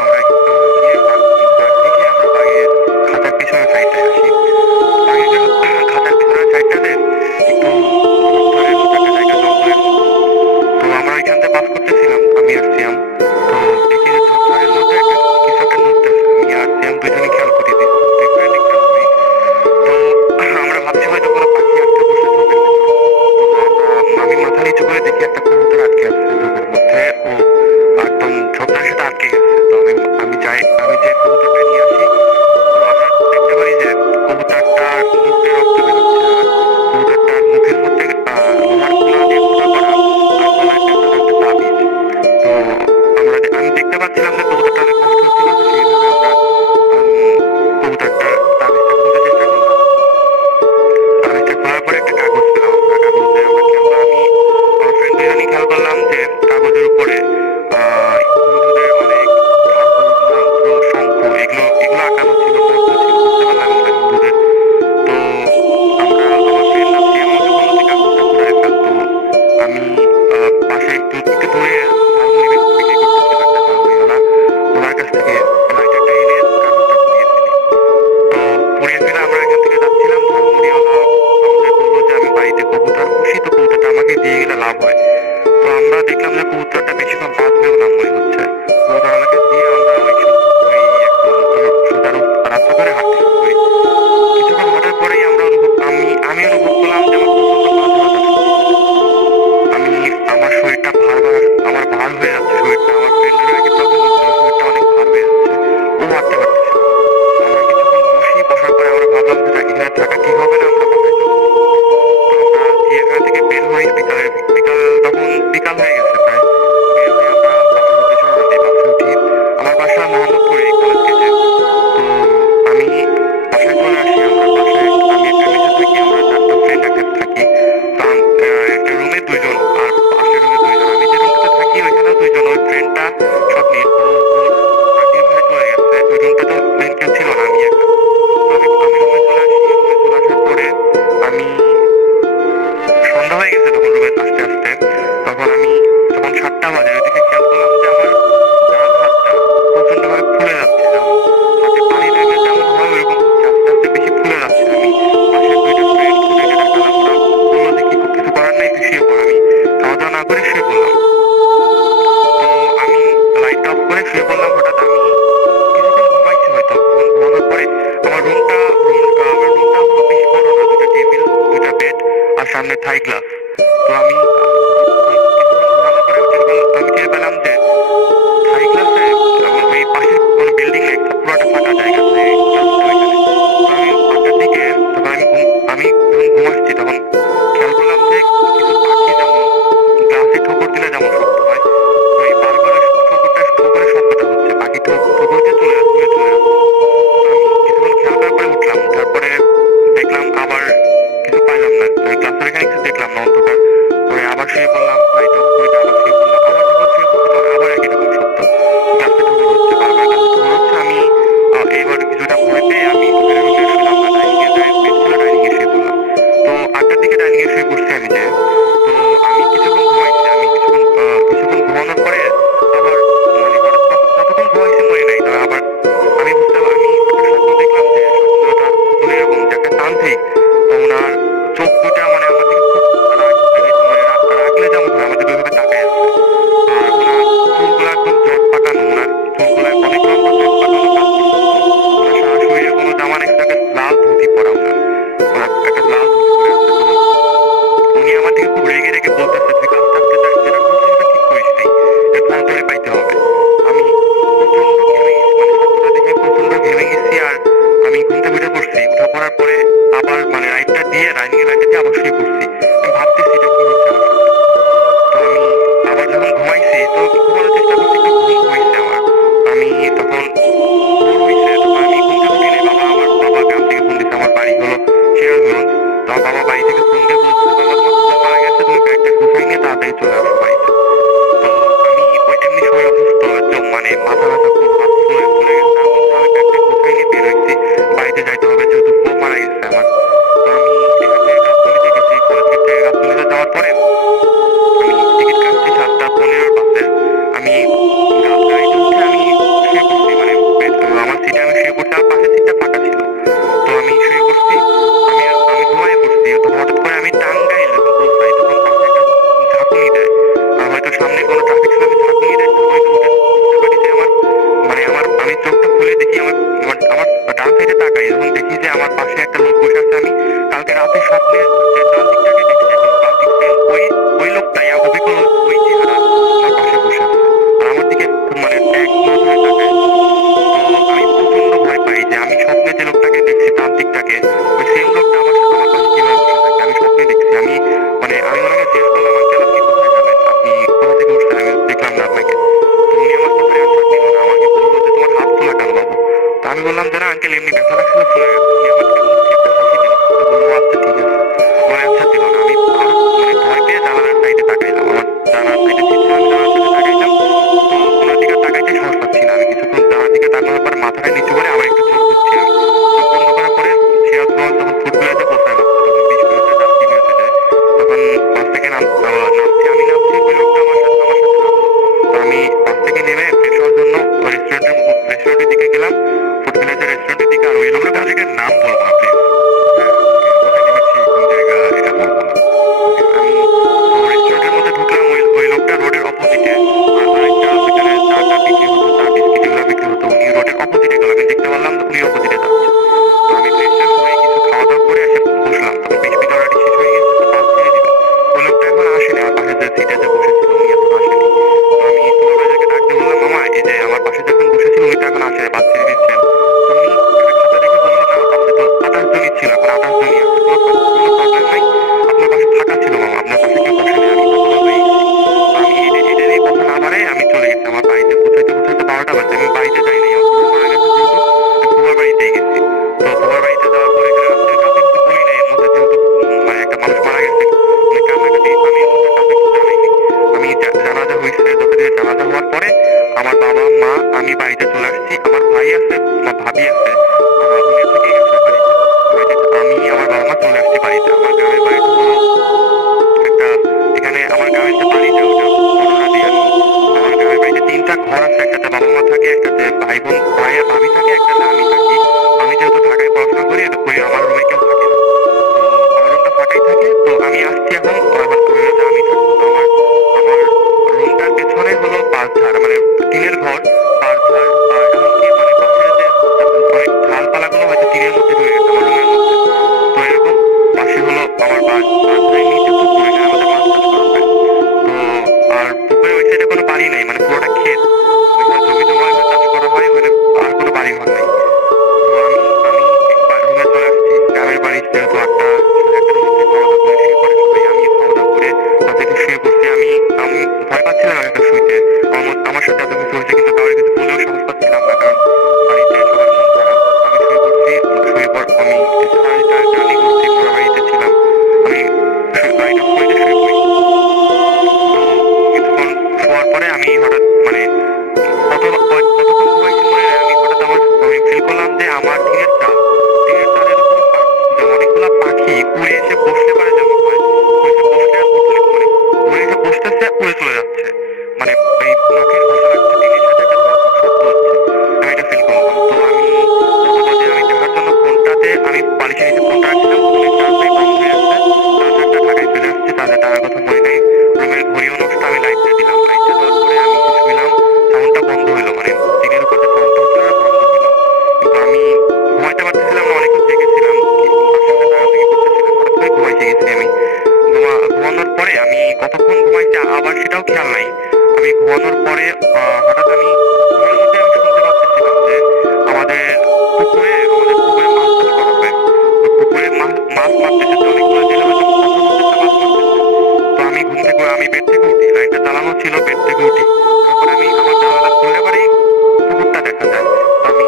আমরা গিয়ে বাঘ বাঘ দেখে আমরা বাঘের খাঁচার পিছনের সাইডটায় আসি। বাঘের খাঁচার পিছনের সাইডটাতে একটু ঝোপঝাড়ের মতো একটা জায়গা, জঙ্গলের মতো। তো আমরা ওইখান থেকে পাস করতেছিলাম, আমি আর সিয়াম। তো দেখি যে ঝোপঝাড়ের মধ্যে একটা কিছু একটা নড়তেছে। আমি আর সিয়াম দুজনেই খেয়াল করি, ডিফারেন্টলি খেয়াল করি। তো আমরা ভাবছি হয়তো কোনো পাখি আটকে পড়ছে ঝোপের ভিতর। তো আমি মাথা নিচু করে দেখি একটা কবুতর আটকে আছে ঝোপের মধ্যে। ও একদম ঝোপটার সাথে আটকে গেছে। তো আমি যে কবুতরটা নিয়ে আসি। তো আমরা দেখতে পারি যে কবুতরটার মুখ দিয়ে রক্ত বেরোচ্ছে, আর কবুতরটার মুখের মধ্যে লোহার গুলা দিয়ে ফুটো করা, আর গলায় একটা তার একটা তাবিজ। তো আমি দেখতে পাচ্ছিলাম যে কবুতরটা অনেক কষ্ট হচ্ছিল, তো সেইভাবে আমরা কবুতরটার তাবিজটা খুলতে চেষ্টা করলাম। তাবিজটা খোলার পরে একটা কাগজ পেলাম আমরা। কাগজে আমরা খেয়াল আমি আমার ফ্রেন্ড দুজনেই খেয়াল করলাম যে কাগজের উপরে হিন্দুদের অনেক ঠাকুর, মন্ত্র, শঙ্খ, এগুলো এগুলো আঁকানো ছিল, মন্ত্র ছিল। বুঝতে পারলাম এগুলো হিন্দুদের। তো আমার ফ্রেন্ড আছে আমাকে বললো যে কাগজটা কুড়ায় ফেল। তো আমি পাশে একটু একটু দূরে ঝালমুড়ি বিক্রি করতেছিল একটা ঝালমুড়িওয়ালা, ওনার কাছ থেকে লাইটারটা এনে কাগজটা পুড়িয়ে ফেলি। তো পুড়িয়ে ফেলে আমরা এখান থেকে যাচ্ছিলাম। ঝালমুড়িওয়ালা আমাদের বললো যে আমি বাড়িতে কবুতর পুষি, তো কবুতরটা আমাকে দিয়ে গেলে লাভ হয়। তো আমরা দেখলাম যে কবুতরটা বেশিক্ষণ বাঁচবেও না মনে হচ্ছে। কবুতরওয়ালাকে দিয়ে আমরা ওই একদম সোজা রাস্তা ধরে হাঁটতে শুরু করি। কিছুক্ষণ হাঁটার পরেই আমি অনুভব করলাম যে আমার প্রচন্ড মাথা ব্যথা শুরু হচ্ছে। আমি আমার শরীরটা আমার ভার হয়ে যাচ্ছে শরীরটা। আমার ফ্রেন্ডেরও একই প্রবলেম হচ্ছে, ওর শরীরটা অনেক ভার হয়ে যাচ্ছে, ও হাঁটতে পারতেছিল না। তো আমরা কিছুক্ষণ বসার পরে আমরা ভাবলাম যে এখানে থাকা ঠিক হবে না, আমরা বাসায় চলে যাই। তো আমরা চিড়িয়াখানা থেকে বের হই তখন বিকাল হয়ে গেছে প্রায়। বের হয়ে আমরা বাসার উদ্দেশ্যে রওনা দিই। বাসে উঠি। আমার বাসা মোহাম্মদপুরে, কলেজ গেটে। তো আমি বাসায় চলে আসি। আমি একটা মেসে থাকি, আমরা 4টা ফ্রেন্ড একটা থাকি। তো একটা রুমে 2 জন, আর পাশের রুমে 2 জন। আমি যে রুমটাতে থাকি ওইখানেও 2 জন। ওই ফ্রেন্ডটা স্বপ্নীল, ওর আন্টির ভাই চলে গেছে। ওই রুমটাতে মেন কেউ ছিল না, আমি একা। তো আমি রুমে চলে আসি। রুমে চলে আসার পরে আমি সন্ধ্যা হয়ে গেছে তখন রুমে আসতে আসতে। তখন 7টা বাজে, ওইদিকে খেয়াল করলাম যে আমার ডান হাতটা প্রচন্ডভাবে ফুলে তাকাই, যখন দেখি যে আমার পাশে একটা লোক বসে আছে, আমি কালকে রাতে স্বপ্নে যে তান্ত্রিকটাকে দেখছি, একদম তান্ত্রিক সেম ওই ওই লোকটাই, অবিকল ওই চেহারা আমার পাশে বসে আছে আর আমার দিকে মানে এক নজরে তাকায়। তো আমি প্রচন্ড ভয় পাই যে আমি স্বপ্নে যে লোকটাকে দেখছি, তান্ত্রিকটাকে, ওই সেম লোকটা আমার পাশে কিভাবে বসে থাকে। আমি স্বপ্নে দেখছি, আমি ওনাকে জিজ্ঞেস করলাম, আঙ্কেল আপনি কোথায় যাবেন, আপনি কোথা থেকে উঠছেন, আমি দেখলাম না আপনাকে। তো উনি আমার কথার অ্যান্সার দিল না, আমাকে বললো যে তোমার হাত খোলা কেন বাবু। তো আমি বললাম যে না আঙ্কেল, এমনি ব্যথা লাগছিল, ফুলে গেছে। উনি আমাকে মুচকি একটা হাসি দিল, বললো আচ্ছা ঠিক আছে। আমার অ্যান্সার দিল না। আমি আরো মানে ভয় পেয়ে জানালার সাইডে তাকাইলাম, আমার জানালার সাইডে ছিল, আমি জানালার সাইডে তাকাইলাম। তো ওনার দিকে তাকাইতে সাহস পাচ্ছি না। আমি কিছুক্ষণ জানালার দিকে তাকানোর পর মাথাটা নিচু করে আবার একটু চোখ বুজছি। আমি চোখ বন্ধ করার পরে সিরাজগঞ্জ যখন ফুটবলাতে পৌঁছায়, তখন 20 মিনিটের যাত্রী বিরতি দেয়, তখন বাস থেকে নামছি, আমি নামছি, ওই লোকটা আমার সাথে নামলো। তো আমি বাস থেকে নেমে ফ্রেশ হওয়ার জন্য রেস্টুরেন্টের দিকে গেলাম, ফুটবলাতে রেস্টুরেন্টের দিকে। আর ওই লোকটা জায়গার নাম বলবো না প্লিজ, হ্যাঁ, কোথায় নেমেছি কোন জায়গা এটা বলবো না। আমি তো রেস্টুরেন্টের মধ্যে ঢুকলাম, ওই লোকটা রোডের অপোজিটে, আর আরেকটা ওইখানে চা বিক্রি হতো, চা বিস্কিট এগুলো বিক্রি হতো, উনি রোডের অপোজিটে গেল, আমি দেখতে পারলাম উনি অপোজিটে যাচ্ছে। তো আমি ফ্রেশ ট্রেশ হয়ে কিছু খাওয়া দাওয়া করে এসে বসলাম, তখন 20 মিনিট অলরেডি শেষ হয়ে গেছে, তো বাস ছেড়ে দিবে। ওই লোকটা এখন আসেনি, আমার পাশে যে সিটে যে বসেছিল উনি এখন আসেনি। তো আমি সুপারভাইজারকে ডাক দিয়ে বললাম, মামা এই যে আমার পাশে যে একজন বসেছিল উনি তো এখন আসেনি, বাস ছেড়ে দিচ্ছেন। তো উনি একটা খাতা দেখে বললো, না বাসে তো 28 জনই ছিল, এখন 28 জনই আছে, কোনো প্রবলেম নাই, আপনার পাশে ফাঁকা ছিল মামা, আপনার পাশে কেউ বসে নেই। আমি হতবাক হয়ে গেছি। তো আমি এটা নিয়ে কথা না বাড়াই আমি চলে গেছি আমার বাড়িতে। পৌঁছাইতে পৌঁছাইতে 12টা বাজে, আমি বাড়িতে যাই নাই, আমার ফুফু মারা গেছে যেহেতু, আমি ফুফার বাড়িতেই গেছি। তো ফুফার বাড়িতে যাওয়ার পরে এখানে রাত্রে কাউকে কিছু বলি নাই, এর মধ্যে যেহেতু মানে একটা মানুষ মারা গেছে, মানে কান্নাকাটি, আমি এর মধ্যে কাউকে কিছু জানাইনি। আমি জানাজা হয়েছে, যতদিন জানাজা হওয়ার পরে আমার বাবা মা আমি বাড়িতে চলে আসছি, আমার ভাই আছে, আমার ভাবি আছে, উনি থেকেই গেছে বাড়িতে। আমি আমার বাবা মা চলে আসছি বাড়িতে। আমার গ্রামের বাড়িটা হলো একটা, এখানে আমার গ্রামের যে বাড়িটা ওটা বর্ণনা দিই আমি। আমার গ্রামের বাড়িতে 3টা ঘর আছে, একটাতে বাবা মা থাকে, একটাতে ভাই আর ভাবি থাকে, একটাতে আমি থাকি। আমি যেহেতু ঢাকায় পড়াশোনা করি, ওই আমার রুমে কেউ থাকে না, তো আমার রুমটা ফাঁকাই থাকে। তো আমি আসছি এখন ওই রুমে আমি থাকবো। তো আমার রুমটার পেছনে হলো বাঁশঝাড়, মানে টিনের ঘর, বাঁশঝাড়, এমনকি মানে পাশের যে অনেক ঝালপালাগুলো হয়তো টিনের মধ্যে ঢুকে গেছে আমার রুমের মধ্যে। তো এরকম পাশে হলো আমার বাঁশঝাড়ের নিচে পুকুর, এখানে আমাদের মাছ চাষ করা হয়। তো আর পুকুরের ওই সাইডে কোনো বাড়ি নাই, মানে পুরোটা ক্ষেত, ওইখানে জমি জমা, ওইখানে চাষ করা হয়, ওখানে আর কোনো বাড়ি ঘর নাই। তো আমি রুমে চলে আসছি, গ্রামের বাড়ি যেহেতু 8টা 1:30টার মধ্যে খাওয়া দাওয়া করে শুয়ে পড়ে সবাই, আমি খাওয়া দাওয়া করে তাদেরকে শুয়ে পড়ছি। আমি আমি ভয় পাচ্ছিলাম আমি শুইতে, আমার সাথে এত কিছু হয়েছে কিন্তু কাউকে কিছু বলেও সাহস পাচ্ছিলাম না, কারণ বাড়িতে সবার মন খারাপ। আমি শুয়ে পড়ছি, আমি সারাদিন জার্নি করছি, ঘোরা বাড়িতে ছিলাম, আমি গাড়িটা খুলে শুয়ে পড়ি। তো কিছুক্ষণ শোয়ার পরে আমি হঠাৎ মানে কতক্ষণ ঘুমাইছি মনে নেই, আমি ফিল করলাম যে আমার টিনের চালের উপর অনেকগুলা পাখি উড়ে এসে বসতে পারে, যেমন হয় উড়ে এসে বসলে আর উঠলে, মানে উড়ে এসে বসতেছে, উড়ে চলে যাচ্ছে, মানে এই নখের ঘষা লাগছে, টিনের সাথে একটা ধক ধক শব্দ হচ্ছে, আমি এটা ফিল করলাম। তো আমি কত বাজে আমি দেখার জন্য ফোনটাতে, আমি বালিশের নিচে ফোনটা রাখছিলাম, ফোনের চার্জটাই বন্ধ হয়ে যাচ্ছে, চার্জারটা ঢাকায় চলে আসছে, চার্জারটা আনার কথা মনে নাই, রুমের ঘড়িও নষ্ট, আমি লাইটটা দিলাম, লাইটটা দেওয়ার পরে আমি যে শুইলাম, সাউন্ডটা বন্ধ হইলো, মানে টিনের উপর যে সাউন্ডটা হচ্ছিল না বন্ধ হইলো। কিন্তু আমি ঘুমাইতে পারতেছিলাম না, অনেকক্ষণ জেগেছিলাম, আশেপাশে তাড়াতাড়ি করতেছিলাম, হঠাৎ করে ঘুমাইতে গেছি আমি। ঘুমানোর পরে আমি কতক্ষণ ঘুমাইছি আবার সেটাও খেয়াল নাই। আমি ঘুমানোর পরে হঠাৎ আমি ঘুমের মধ্যে আমি শুনতে পাচ্ছিলাম যে আমাদের পুকুরে মাছ চাষ করা হয়। তো পুকুরে মাছ মারতেছে, তো অনেকগুলো জেলে হয়তো কথা বলতেছে, মাছ মারতেছে। তো আমি বেড থেকে উঠি, লাইটটা জ্বালানো ছিল, বেড থেকে উঠি, তারপরে আমি আমার জানালা খুললে পরেই পুকুরটা দেখা যায়। তো আমি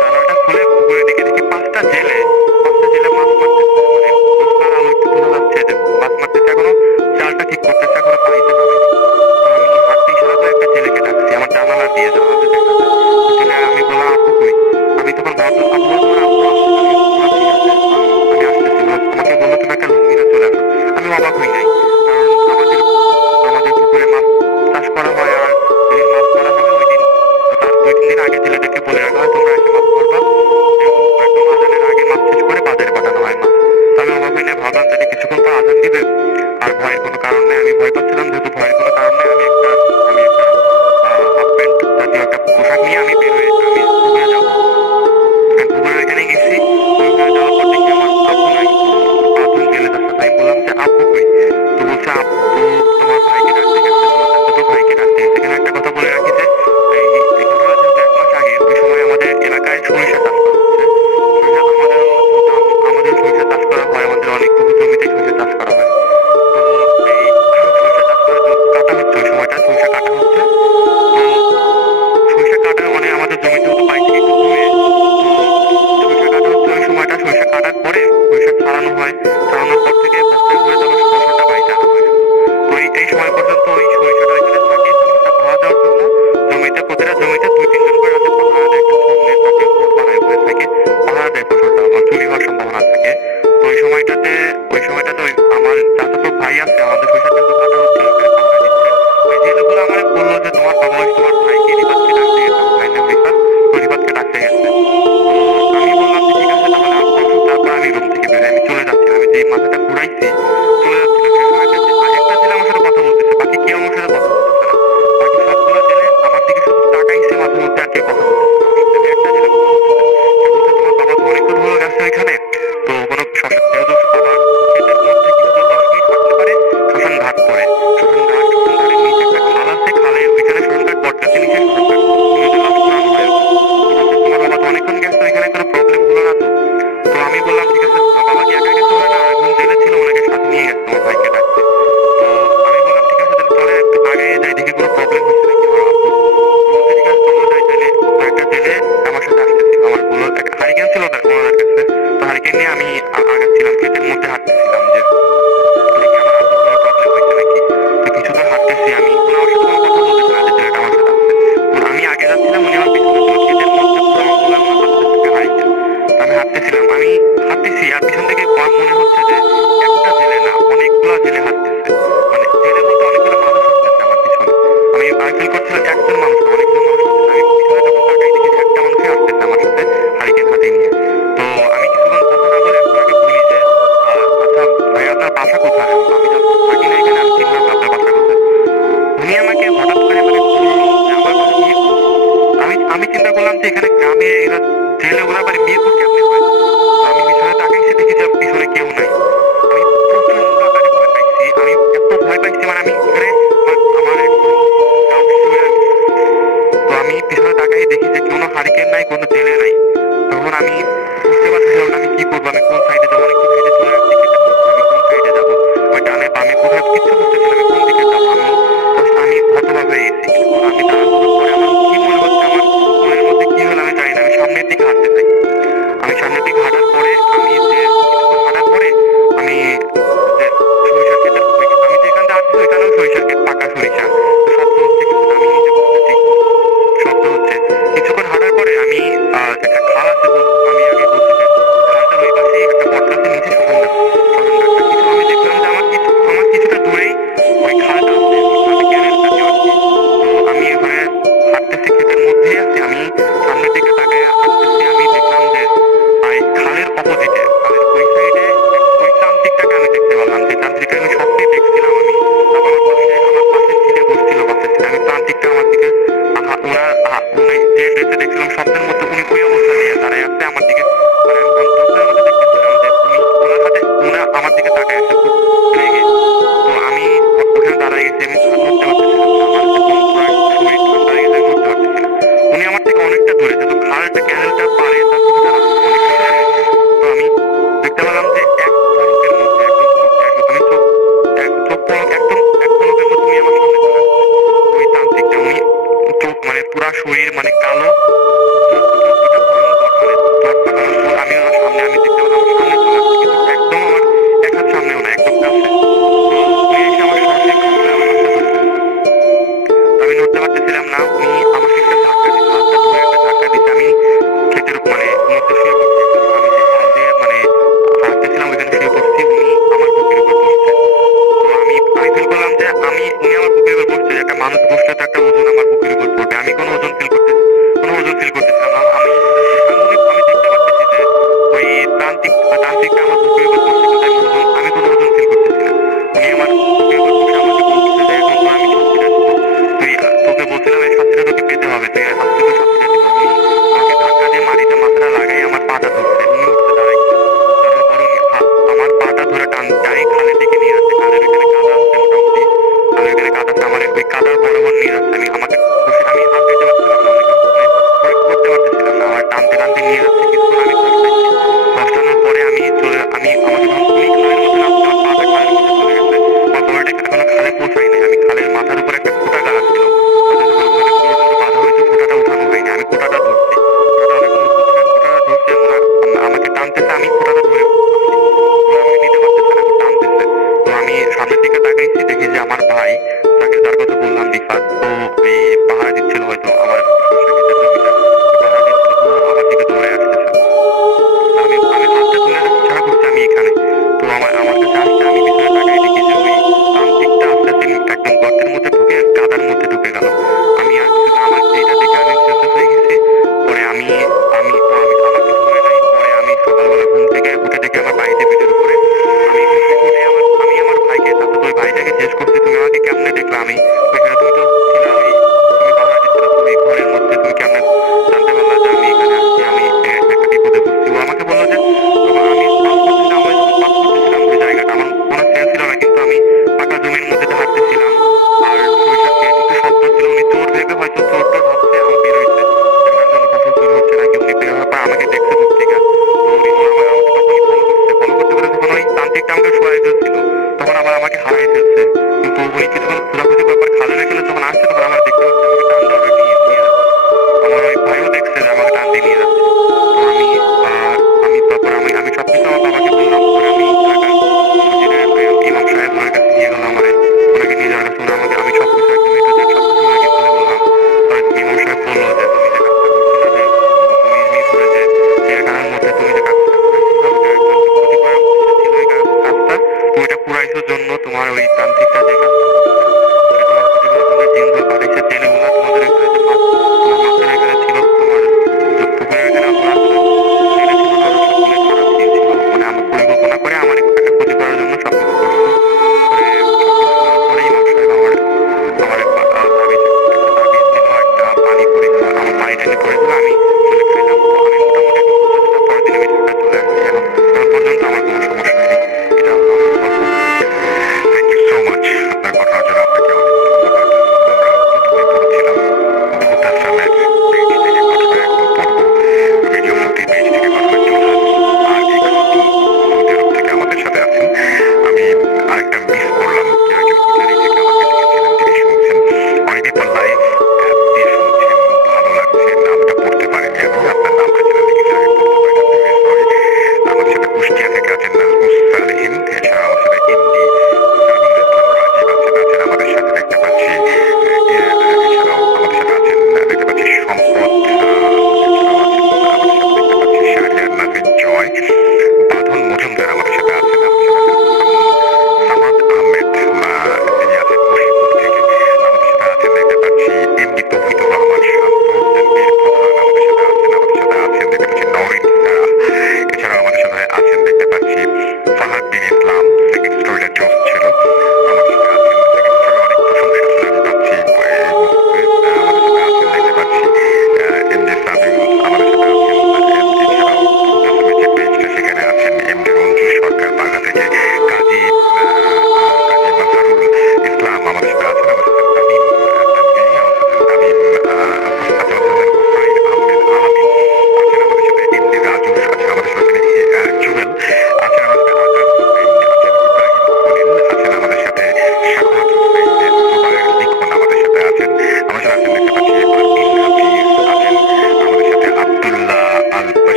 জানালাটা খুলে পুকুরের দিকে দেখি 5টা জেলে মাছ মারতেছে, মানে জ্যোৎস্নার আলো একটু বোঝা যাচ্ছে যে মাছ মারতেছে, এখনো জালটা ঠিক করতেছে, এখনো পানিতে নামেনি। তো আমি হাত দিয়ে ইশারা করে একটা জেলেকে ডাকছি আমার জানালাতে দেখা যায়। তো আমি বললাম আপু কই, আমি তখন ভাবলাম আপু তোমার আপু আসছে, আমি বললাম ঠিক আছে, আমি আসতেছি। আমাকে বললো তুমি একটা লুঙ্গি নিয়ে চলে আসো। আমি অবাক হই নাই, কারণ আমাদের পুকুরে মাছ চাষ করা হয়, আর যেদিন মাছ মারা হবে ওই দিন তার 2-3 দিন আগে জেলেদেরকে বলে রাখা হয় তোমরা এসে মাছ মারবা, যেহেতু একদম আজানের আগে মাছ শেষ করে বাজারে পাঠানো হয় মাছ। তো আমি অবাক হই না, ভাবলাম তাহলে কিছুক্ষণ পর আজান দিবে, আর ভয়ের কোনো কারণ নেই। আমি ভয় পাচ্ছিলাম, যেহেতু ভয়ের কোনো কারণ নেই, আমি একটা হাফ প্যান্ট জাতীয় একটা পোশাক নিয়ে আমি পুকুরে যাবো। আমি পুকুরে হারিকেন নিয়ে আমি আগাচ্ছিলাম, ক্ষেতের মধ্যে হাঁটতেছিলাম যে দেখি আমার আব্বুর কোনো প্রবলেম হয়েছে নাকি। তো কিছু দূর হাঁটতেছি আমি, উনি আমার সাথে কোনো কথা বলতেছে না যে ছেলেটা আমার সাথে আসছে। আমি আগে যাচ্ছিলাম, উনি আমার পিছনে ছিল, ক্ষেতের মধ্যে পুরো অন্ধকার, ওনার হাতে একটা হারিকেন। আমি হাঁটতেছিলাম, আমি হাঁটতেছি আর পিছন থেকে আমার মনে হচ্ছে যে একটা জেলে না, অনেকগুলো জেলে হাঁটতেছে। মানে জেলে বলতে অনেকগুলো মানুষ হাঁটতেছে আমার পিছনে। আমি ফিল করছিলাম একজন মানুষ না, অনেকগুলো মানুষ হাঁটতেছে। আমি পিছনে যখন তাকাই দেখি যে একটা মানুষই হাঁটতেছে আমার সাথে হারিকেন হাতে নিয়ে। তো আমি কিছুক্ষণ কথা না বলে ওনাকে বলি যে আচ্ছা ভাই, আপনার বাসা কোথায়? আমি জাস্ট থাকি না এখানে, আমি চিনলাম না আপনার বাসা কোথায়। উনি আমাকে হঠাৎ করে মানে বললো যে আমার বাসা মিরপুর। আমি চিন্তা করলাম যে এখানে গ্রামে এরা জেলে, ওরা বাড়ি মিরপুর কেমনে হয়। তো আমি পিছনে তাকাইছি, দেখি যে পিছনে কেউ নাই। আমি প্রচন্ড আকারে ভয় পাইছি, আমি এত ভয় পাইছি মানে আমি এখানে আমার একদম গা শিউরে উঠছে। তো আমি পিছনে তাকাই দেখি যে কোনো হারিকেন নাই, কোনো জেলে নাই। তখন আমি বুঝতে পারছিলাম না আমি কি করবো, আমি কোন সাইডে যাবো, অনেকক্ষণ হেঁটে চলে আসছি ক্ষেতের মধ্যে, আমি কোন সাইডে যাবো, আমি ডানে বামে কোথায় কিচ্ছু বুঝতেছিলাম আমি কোন দিকে যাবো। আমি হতবাক হয়ে গেছি। কিছুক্ষণ আমি দাঁড়ানোর পরে আমার কি মনে হচ্ছে, আমার মনের মধ্যে কি হলো আমি জানি না, আমি সামনের দিকে হাঁটতে থাকি। আমি সামনের দিকে হাঁটার পরে আমি যে কিছুক্ষণ হাঁটার পরে আমি যে সরিষার ক্ষেতের আমি যেখান দিয়ে আসছি ওইখানেও সরিষার ক্ষেত, পাকা সরিষা। তো শব্দ হচ্ছে কিছু, আমি নিজে বুঝতেছি শব্দ হচ্ছে। কিছুক্ষণ হাঁটার পরে আমি একটা খাল আছে, আমি আগে বলছি যে খালটার ওই পাশেই একটা বট গাছের নিচে শ্মশান ঘাটটা। কিছু আমি দেখলাম যে আমার কিছুটা দূরেই ওই খালটা আছে, ওই খালটা ক্যানেলটা দিয়ে আর কি। তো আমি ওখানে হাঁটতেছি, ক্ষেতের মধ্যেই আছি, আমি সামনের দিকে তাকায় হাঁটতেছি। আমি দেখলাম যে এই খালের অপোজিটে, খালের ওই সাইডে ওই তান্ত্রিকটাকে আমি দেখতে পেলাম, যে তান্ত্রিকটা আমি স্বপ্নে দেখছিলাম আমি। তারপর আমার পাশের সিটে বসছিল, বাসের সিটে। আমি তান্ত্রিকটা আমার দিকে উনি যে ড্রেসে দেখছিলাম স্বপ্নের মধ্যে, উনি ওই অবস্থা নিয়ে দাঁড়ায় আছে আমার দিকে। মানে আমি স্বপ্নের মধ্যে দেখতেছিলাম যে উনি ওনার হাতে, উনি আমার দিকে তাকায় আছে খুব রেগে। তো আমি ওখানে দাঁড়ায় গেছি, আমি নড়তে পারতেছিলাম না, আমার একদম পুরো শরীর ঠান্ডা হয়ে গেছে, আমি নড়তে পারতেছি না। উনি আমার থেকে অনেকটা দূরে, যেহেতু খালটা ক্যানেলটার পাড়ে, তার কিছুটা রাস্তা অনেকটা দূরে। তো আমি দেখতে পেলাম যে এক পলকের মধ্যে একদম চোখ আমি চোখ চোখ পলক একদম এক পলকের মধ্যে উনি আমার সামনে চলে আসছে। ওই তান্ত্রিকটা, উনি চোখ মানে পুরা শরীর মানে কালো, চোখ চোখ দুটা ভয়ঙ্কর, মানে চোখ পাকানো চোখ। আমি ওনার সামনে, আমি দেখতে পেলাম আমার সামনে চলে আসছে, কিন্তু একদম আমার এক হাত সামনেও না, একদম কাছে। তো উনি এসে আমার সরাসরি খাপ করে আমার হাতটা ধরে ফেলছে। তো আমি নড়তে পারতেছিলাম না, উনি আমাকে একটা ধাক্কা দিচ্ছে, হাতটা ধরে একটা ধাক্কা দিচ্ছে। আমি ক্ষেতের মানে মধ্যে শুয়ে পড়ছি, আমি যে খাল দিয়ে মানে হাঁটতেছিলাম ওইখানে শুয়ে পড়ছি, উনি আমার বুকের উপর বসছে। তো আমি ফিল করলাম যে উনি আমার বুকের উপর বসছে, যে একটা মানুষ বসলে তো একটা ওজন আমার বুকের উপর পড়বে। আমি কোনো ওজন ফিল করতেছি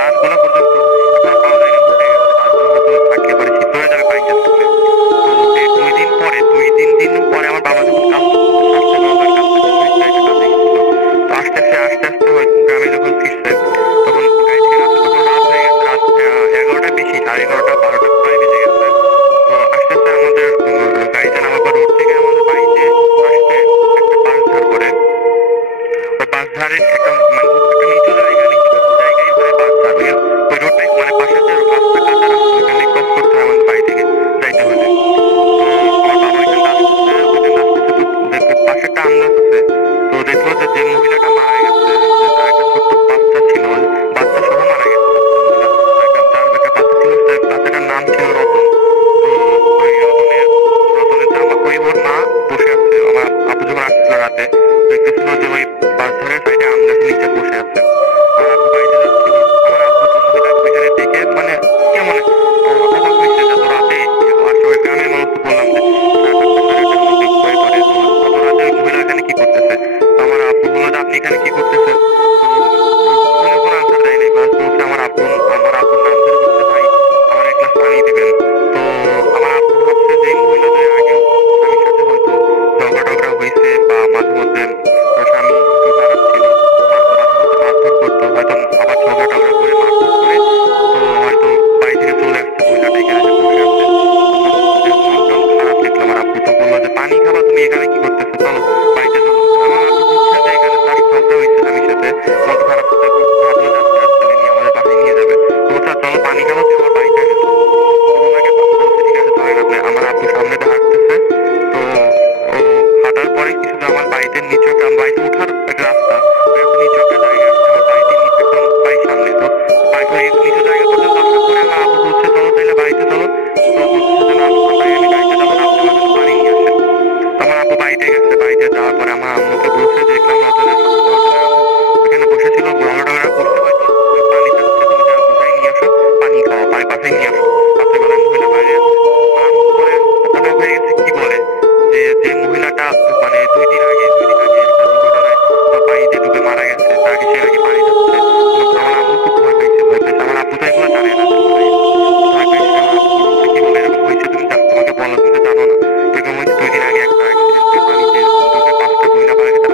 লাশগুলো পর্যন্ত এখনো পাওয়া যায়নি, উল্টে গেছে। লাশগুলো হয়তো থাকলে পরে শীত হয়ে যাবে পানিতে থাকলে। তো এই 2 দিন পরে আমার বাবা যখন কাজ করতেছে আসছে, বাবার কাজ থেকে ফিরছে, একটা কাজে গেছিল। তো আস্তে আস্তে গ্রামে যখন ফিরছে তখন গাড়ি থেকে নামছে, তখন রাত হয়ে গেছে। রাত 11টা বেশি, 11:30 12টা প্রায় বেজে গেছে। তো আস্তে আস্তে আমাদের গাড়িতে নামার পর রোড থেকে আমাদের বাড়িতে আসতে একটা বাঁশঝাড় পড়ে। ওই বাঁশঝাড়ের একটা মানে একটা নিচু জায়গা, নিচু জায়গায় মানে বাঁশঝাড়, ওই রোডটাই মানে পাশের যে রাস্তা, কাঁচা রাস্তা, ওইখানে ক্রস করতে হয় আমাদের বাড়ি থেকে যাইতে হলে। তো আমার বাবা ওইখানে আসতেছে, তো দেখে পাশে একটা আম গাছ আছে। তো দেখলো যে যে মহিলাটা মারা গেছে, যে তার একটা ছোট্ট বাচ্চা ছিল, বাচ্চা সহ মারা গেছে মহিলা। তার একটা বাচ্চা ছিল, সেই বাচ্চাটার নাম ছিল রতন। তো ওই রতনের ওই ওর মা বসে আছে। আমার আপু যখন আসছিল রাতে দেখতেছিল যে ওই বাঁশঝাড়ের সাইডে আম গাছের নিচে বসে আছে। আমার আপু বাড়িতে যাচ্ছিল, আমার আপু তো মহিলা ওইখানে দেখে মানে কেমন অবাক হয়েছে যে এত রাতে। আসলে গ্রামের মানুষ তো বললাম যে 7:30 সাড়ে 8টার মধ্যে ঘুমায় পড়ে, তো অত রাতে ওই মহিলা এখানে কি করতেছে। তো আমার আপু বললো যে আপনি এখানে কি করতেছেন। তো উনি কোনো আনসার দেয় নাই, বাস বলছে আমার আপুর নাম ধরে বলছে ভাই আমার এক গ্লাস পানি দিবেন। তো আমার আপু ভাবছে যে এই মহিলাদের আগেও স্বামীর সাথে হয়তো ঝগড়া টগড়া হয়েছে, বা মাঝে মধ্যে ওর স্বামী একটু খারাপ ছিল, মাঝে মধ্যে মারধর করতো, হয়তো আবার ঝগড়া টগড়া করে মারধর করে তো হয়তো বাড়ি থেকে চলে আসছে, মহিলাটা এখানে এসে বসে আছে। মন টন খারাপ দেখলো আমার আব্বু, তো বললো যে পানি খাবা তুমি, এখানে কি করতেছো, চলো বাড়িতে চলো। আমার আব্বু বুঝছে যে এখানে তার ঝগড়া হয়েছে স্বামীর সাথে, মন খারাপ তো ভাবলো যে আজকে রাত্রে নিয়ে আমাদের বাসায় নিয়ে যাবে। তো বলছে চলো পানি খাবো, তুমি আমার বাড়িতে আগে চলো। তো ওনাকে বলছে ঠিক আছে চলেন আপনি। আমার আব্বু সামনে দিয়ে হাঁটতেছে। তো ও হাঁটার পরে কিছু আমার বাড়িতে নিচে একটা, বাড়িতে ওঠার একটা রাস্তা, ওই একটা নিচু একটা জায়গা আছে আমার বাড়িতে নিচে, একদম বাড়ির সামনে। তো ওই নিচু জায়গা পর্যন্ত আসার পরে আমার আব্বু বলছে চলো তাইলে বাড়িতে চলো। তো বলতেছে যে না আমি গাড়িতে যাবো না, আপনি আমার জন্য পানি নিয়ে আসেন। তো আমার আব্বু বাড়িতে গেছে, বাড়িতে যাওয়ার পরে আমার আম্মুকে বলছে যে দেখলাম রতনের আম্মু ওখানে বসেছিল, ঝগড়া টগড়া করছে হয়তো, ওই পানি চাচ্ছে, তুমি যা বুঝাই নিয়ে আসো, পানি খাওয়া, বাসায় নিয়ে আসো। রাত্রেবেলায় মহিলা বাইরে আছে। আমার আম্মু পরে অবাক হয়ে গেছে, কি বলে যে যে মহিলাটা মানে 2 দিন আগে একটা দুর্ঘটনায় পানিতে ডুবে মারা গেছে, তাকে সে নাকি পানি যাচ্ছে। আমার আম্মু খুব ভয় পাইছে, আমার আব্বু তো এগুলো জানে না, ভয় পাইছে। আমার আব্বু বলছে কি বলে এরকম হয়েছে, তুমি তোমাকে বলো, তুমি তো জানো না এরকম হয়েছে। 2 দিন আগে একটা অ্যাক্সিডেন্টে পানিতে ডুবে 5টা মহিলা মারা গেছে,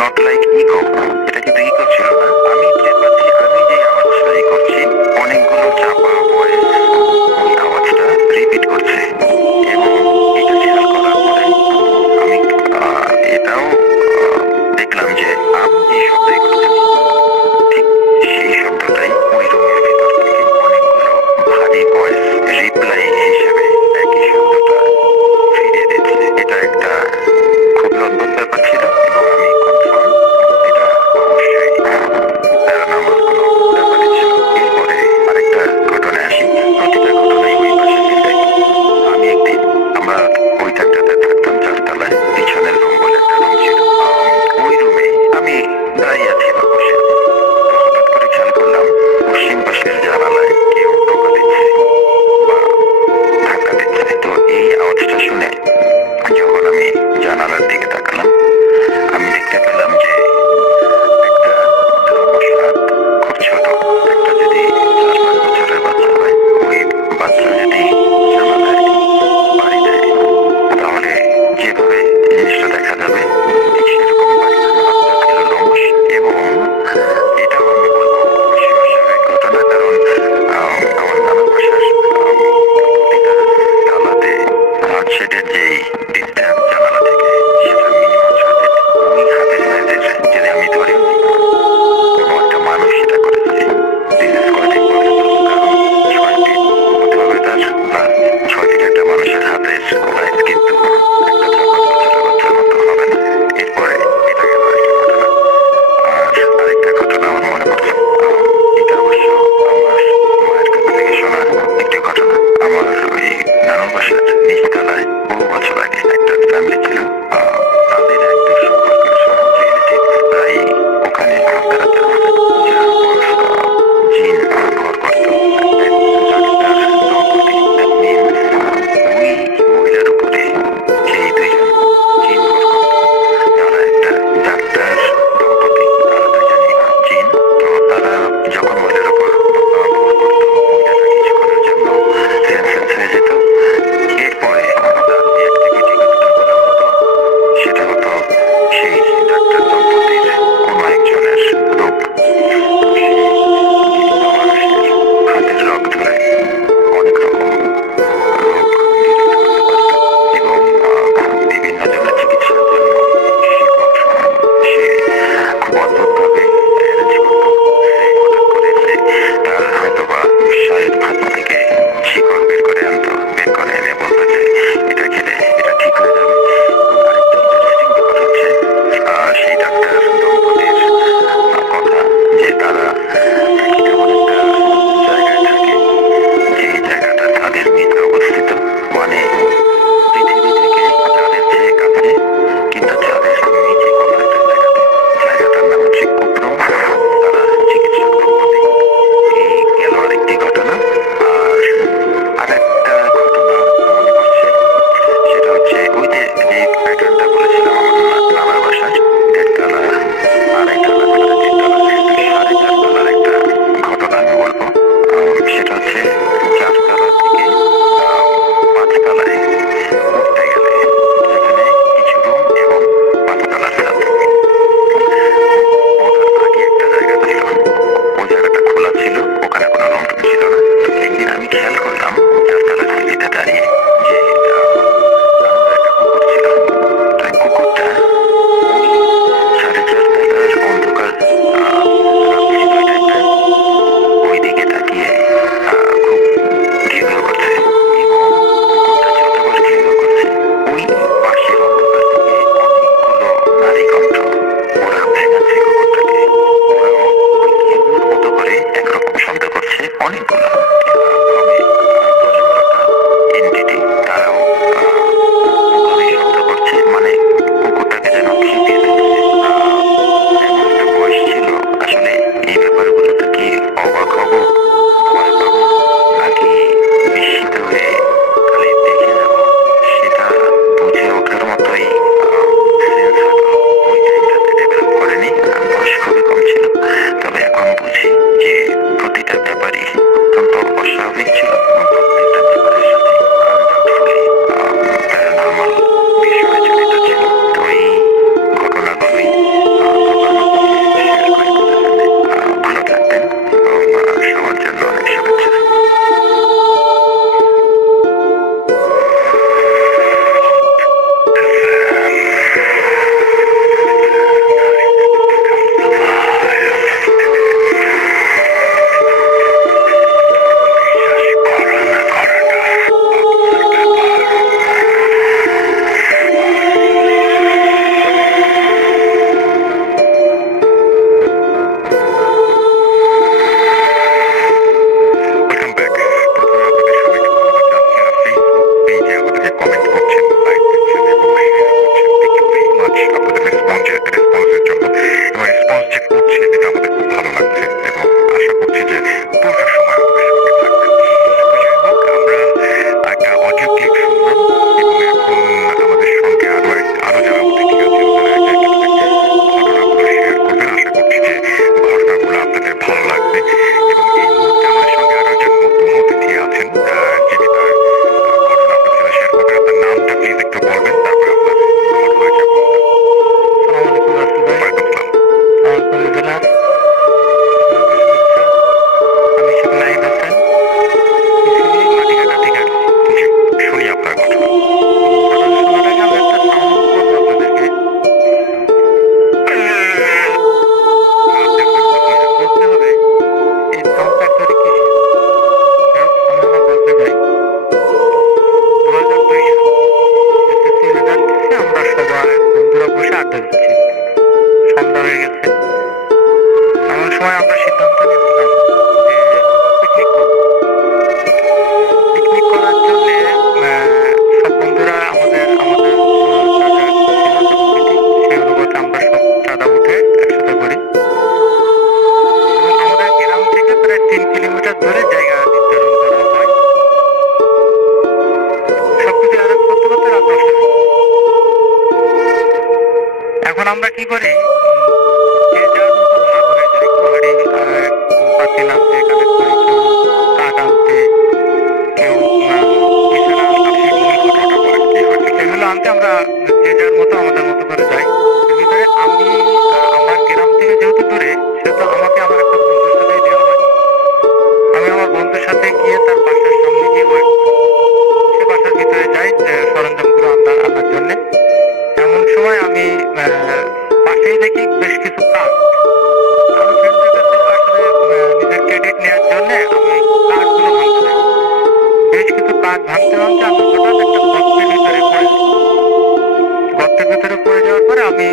নট লাইক ইকো, এটা কিন্তু ইকো ছিল না। আমি টের পাচ্ছি আমি যে আওয়াজটা করছি অনেকগুলো চাপা ভয়েস ওই আওয়াজটা রিপিট করছে, এবং এটা খেয়াল করার পরে আমি এটাও দেখলাম যে আমি যে শব্দই করছি ঠিক সেই শব্দটাই ওই রুমের ভিতর থেকে অনেকগুলো ভারী ভয়েস রিপ্লাই হিসেবে একই শব্দটা ফিরে দিচ্ছে। এটা একটা খুবই অদ্ভুত ব্যাপার ছিল, এবং আমি কনফার্ম এটা বন্ধুরা বসে আড্ডা দিচ্ছি। সন্ধ্যা হয়ে গেছে। এমন সময় আমরা সিদ্ধান্ত নিয়েছিলাম যে পিকনিক করব। পিকনিক করার জন্যে সব বন্ধুরা আমাদের আমাদের যা যা ক্যাপাসিটি সেই অনুপাতে আমরা সব চাঁদা উঠে একসাথে করি এবং আমাদের গ্রাম থেকে প্রায় 3 কিলোমিটার দূরে জায়গা নির্ধারণ করা হয়। সবকিছু অ্যারেঞ্জ করতে করতে রাত 10টা হয়ে যায়। এখন আমরা কি করি, যে যার মতো ভাগ হয়ে যায়। কেউ হাঁড়ি পাতিল আনতে কালেক্ট করি, কেউ কাঠ আনতে, কেউ বিছানা আনতে। মূল ঘটনাটা বলেন কি হয়েছে। সেগুলো আনতে আমরা যে যার মতো আমাদের মতো করে যাই। এর ভিতরে আমি আমার গ্রাম থেকে যেহেতু দূরে, সেহেতু আমাকে আমার একটা বন্ধুর সাথেই দেওয়া হয়। আমি আমার বন্ধুর সাথে গিয়ে তার বাসার সামনে গিয়ে ওয়েট করি। সে বাসার ভিতরে যাই সরঞ্জামগুলো আনার জন্যে। এমন সময় আমি পাশেই দেখি বেশ কিছু কাঠ। আমি ফ্রেন্ডের কাছে আসলে নিজের ক্রেডিট নেওয়ার জন্য আমি কাঠগুলো ভাঙতে থাকি। বেশ কিছু কাঠ ভাঙতে ভাঙতে আমি হঠাৎ একটা গর্তের ভিতরে পড়ে যাই। গর্তের ভিতরে পড়ে যাওয়ার পরে আমি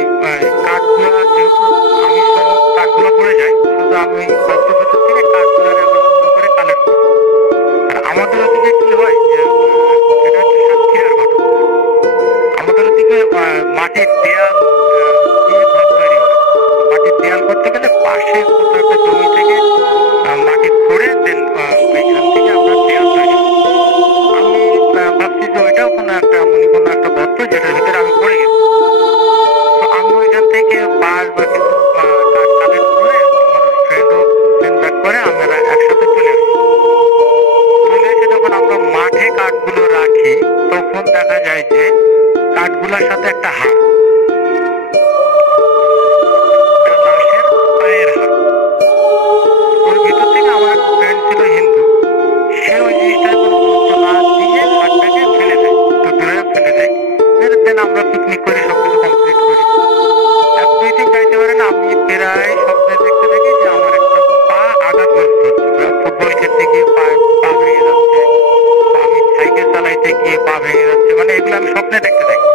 কাঠগুলো, যেহেতু আমি সব কাঠগুলো পড়ে যাই, শুধু আমি গর্তের ভিতর থেকে কাঠগুলো আবার সুন্দর করে কালেক্ট করি। আর আমাদের ওদিকে কি হয় যে এটা হচ্ছে সাতক্ষীরার ঘটনা। আমাদের ওদিকে মাটির দেয়াল দিয়ে ঘর তৈরি হয়। মাটির দেয়াল করতে গেলে পাশে কোথাও একটা জমি থেকে মাটি খুঁড়ে দেন ওইখান থেকে আমরা দেয়াল তৈরি করি। আমি ভাবছি যে ওইটাও কোনো একটা কোনো একটা গর্ত, যেটার ভিতরে আমি পড়ে গেছি। তো আমি ওইখান থেকে বাঁশ বা কিছু কাঠ কালেক্ট করে আমার ফ্রেন্ডও সেন্ড ব্যাক করে, আমরা একসাথে চলে আসি। চলে এসে যখন আমরা মাঠে কাঠগুলো রাখি, তখন দেখা যায় যে কাঠগুলোর সাথে একটা হাড়, একটা লাশের পায়ের হাড়। ওর ভিতর থেকে আমার এক ফ্রেন্ড ছিল হিন্দু, সে ওই জিনিসটার কোনো গুরুত্ব না দিয়ে হাড়টাকে ফেলে দেয়, তো দূরে ফেলে দেয়। দেন আমরা পিকনিক করি, সবকিছু কমপ্লিট করি। 1-2 দিন যাইতে পারে না, আমি প্রায় স্বপ্নে দেখতে থাকি যে আমার একটা পা আঘাতগ্রস্ত হচ্ছে। ফুটবল খেলতে গিয়ে পা ভেঙে যাচ্ছে, আমি সাইকেল চালাইতে গিয়ে পা ভেঙে যাচ্ছে, মানে এগুলো আমি স্বপ্নে দেখতে থাকি।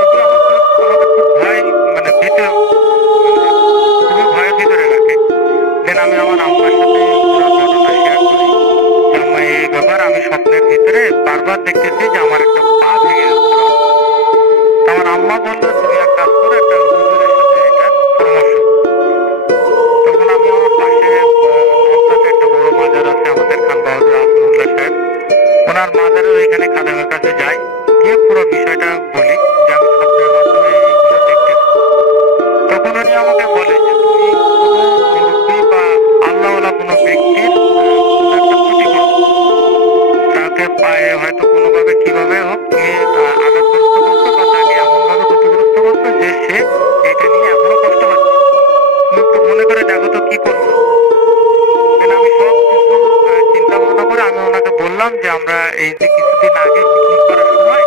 এগুলো আমাকে খুব ভয়, মানে ভিতরে, খুবই ভয়ের ভিতরে রাখে। দেন আমি আমার আম্মার সাথে পুরো ঘটনা শেয়ার করি যে আম্মা এই ব্যাপার, আমি স্বপ্নের ভিতরে বারবার দেখতেছি যে আমার একটা পা ভেঙে যাচ্ছে। আমার আম্মা বললো, তুমি এক কাজ করো, একটা হুজুরের সাথে এটা পরামর্শ করো। তখন আমি আমার পাশে নওসাতে একটা বড় মাজার আছে আমাদের, খান বাহাদুর হাসানুল্লাহ সাহেব, ওনার মাজারের ওইখানে খাদেমের কাছে যাই, গিয়ে পুরো বিষয়টা বলি যে আমি স্বপ্নের মাধ্যমে এইগুলো দেখতেছি। তখন উনি আমাকে বলে যে তুমি কোনো মুরব্বী বা আল্লাহওয়ালা কোনো ব্যক্তির কোনো একটা ক্ষতি করছো, তাকে পায়ে হয়তো কোনোভাবে কিভাবে হোক তুমি আঘাতগ্রস্ত করছো বা তাকে এমনভাবে ক্ষতিগ্রস্ত করছো যে সে এটা নিয়ে এখনো কষ্ট পাচ্ছে। তুমি একটু মনে করে দেখো তো কি করছো। আমি সব কিছু চিন্তা ভাবনা করে আমি ওনাকে বললাম যে আমরা এই যে কিছুদিন আগে পিকনিক করার সময়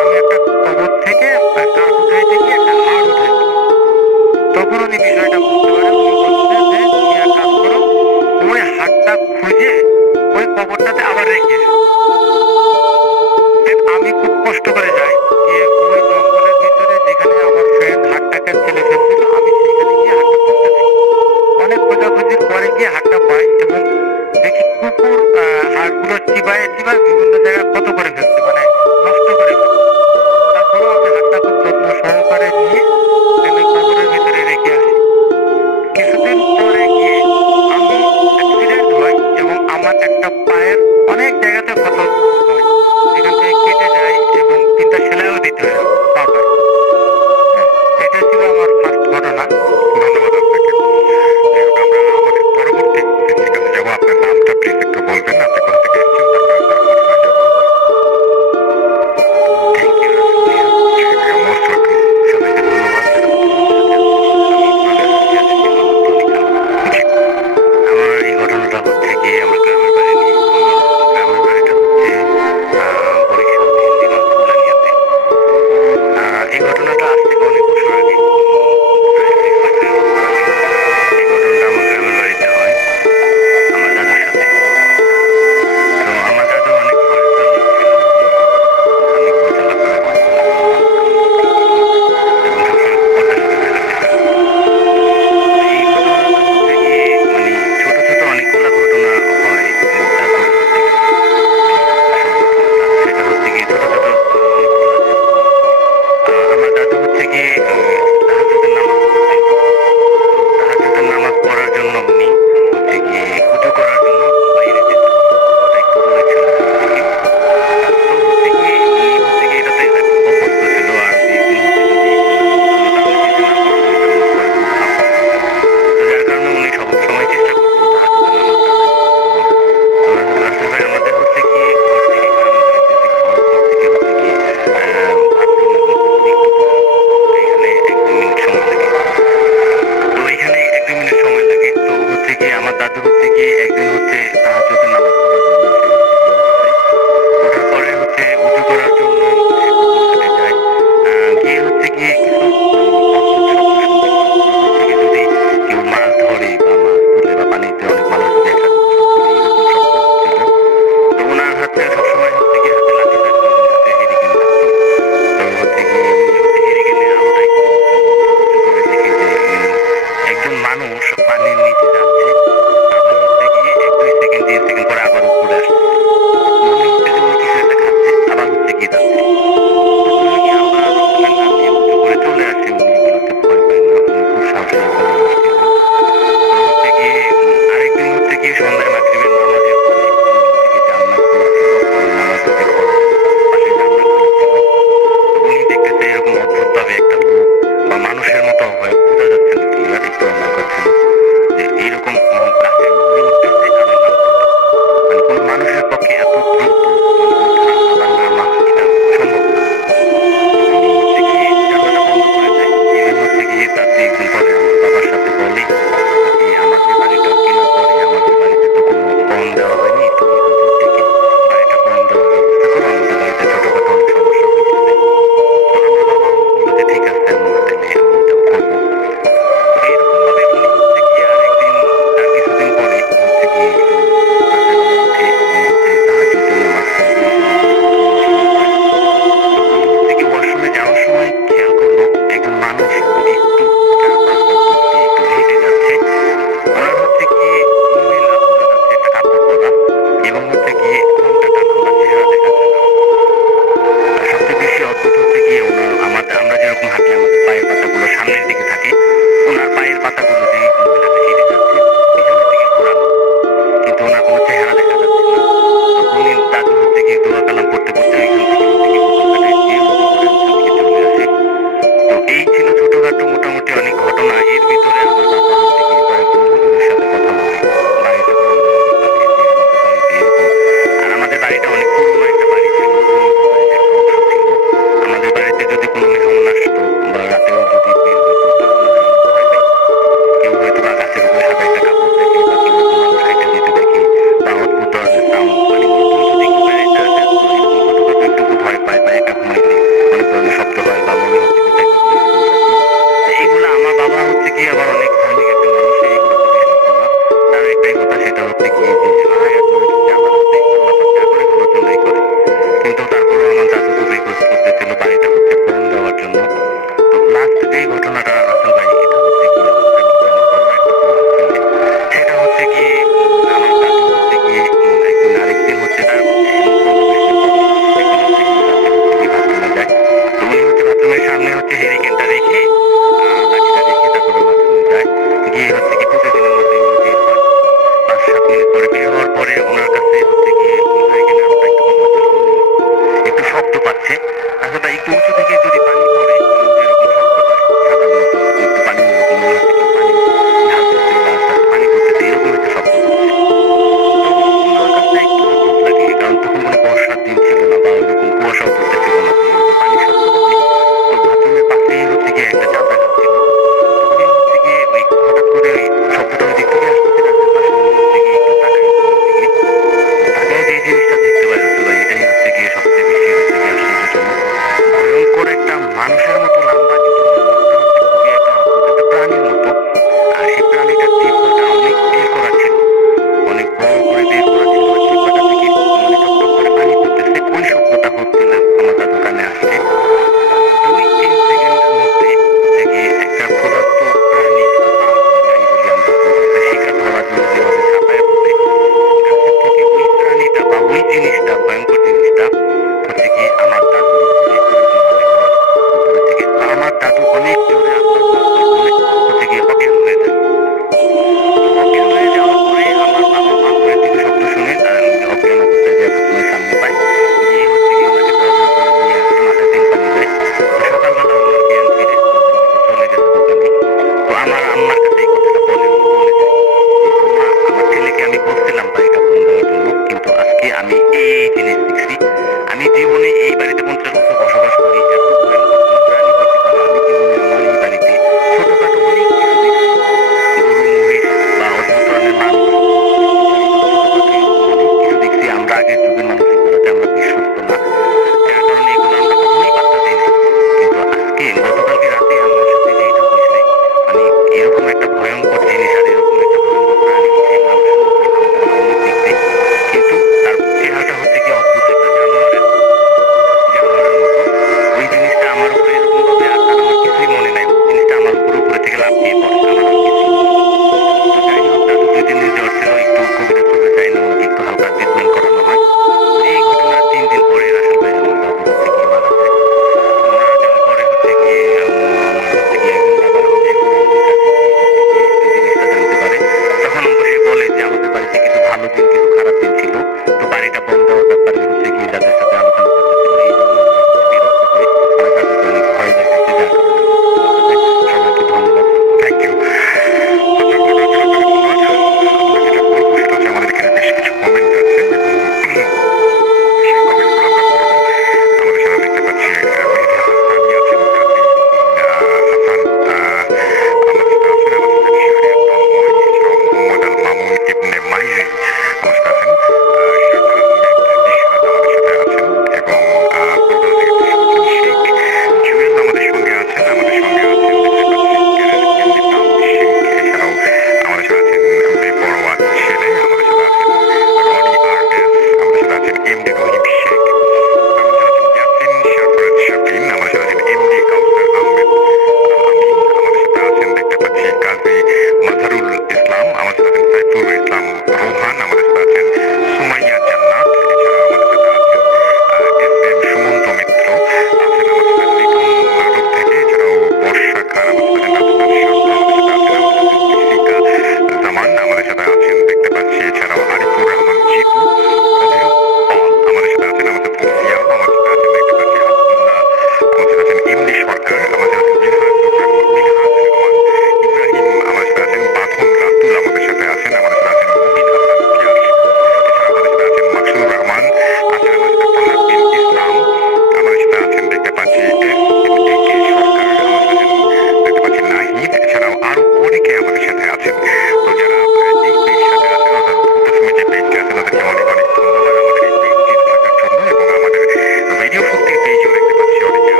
আমি একটা কবর থেকে কাঠ উঠাইতে গিয়ে একটা হাড় উঠাইছি। তখন উনি বিষয়টা বুঝতে পারে। উনি বলছে যে তুমি এক কাজ করো, ওই হাড়টা খুঁজে ওই কবরটাতে আবার রেখে এসো। আমি খুব কষ্ট করে যাই, গিয়ে ওই জঙ্গলের ভিতরে যেখানে আমার ফ্রেন্ড হাড়টাকে ফেলে ফেলছিল, আমি সেখানে গিয়ে হাড়টা খুঁজতে থাকি। অনেক খোঁজাখুঁজির পরে গিয়ে হাড়টা পাই এবং দেখি কুকুর হাড়গুলো চিবায় চিবায় বিভিন্ন জায়গায় ক্ষত করে ফেলছে, মানে নষ্ট করে ফেলছে। তারপরেও আমি হাড়টা খুব যত্ন সহকারে নিয়ে আমি কবরের ভিতরে রেখে আসি। কিছুদিন পরে গিয়ে আমি অ্যাক্সিডেন্ট হয় এবং আমার একটা পায়ের অনেক জায়গাতে ক্ষত হচ্ছে হেরিকেনটা রেখে লাঠিটা রেখে তারপরে বাথরুমে যায়। গিয়ে হচ্ছে কি প্রতিদিনের মতোই উনি বের হয়। ৫-৭ মিনিট পরে বের হওয়ার পরে ওনার কাছে হচ্ছে গিয়ে হেরিকেনের আলোটা একটু কম ছিল, উনি একটু শব্দ পাচ্ছে। আসলে একটু উঁচু থেকে যদি পানি পড়ে যেরকম শব্দ হয় সাধারণত, একটু পানি এরকম মনে হচ্ছে কেউ পানি ঢালতেছে বা আস্তে আস্তে পানি পড়তেছে, এরকম একটা শব্দ হচ্ছে। তো উনার কাছে একটু অদ্ভুত লাগে, কারণ তখন কোনো বর্ষার দিন ছিল না বা ওইরকম কুয়াশাও পড়তেছিল না যে এরকম পানির শব্দ হবে। তো বাথরুমের পাশেই হচ্ছে গিয়ে একটা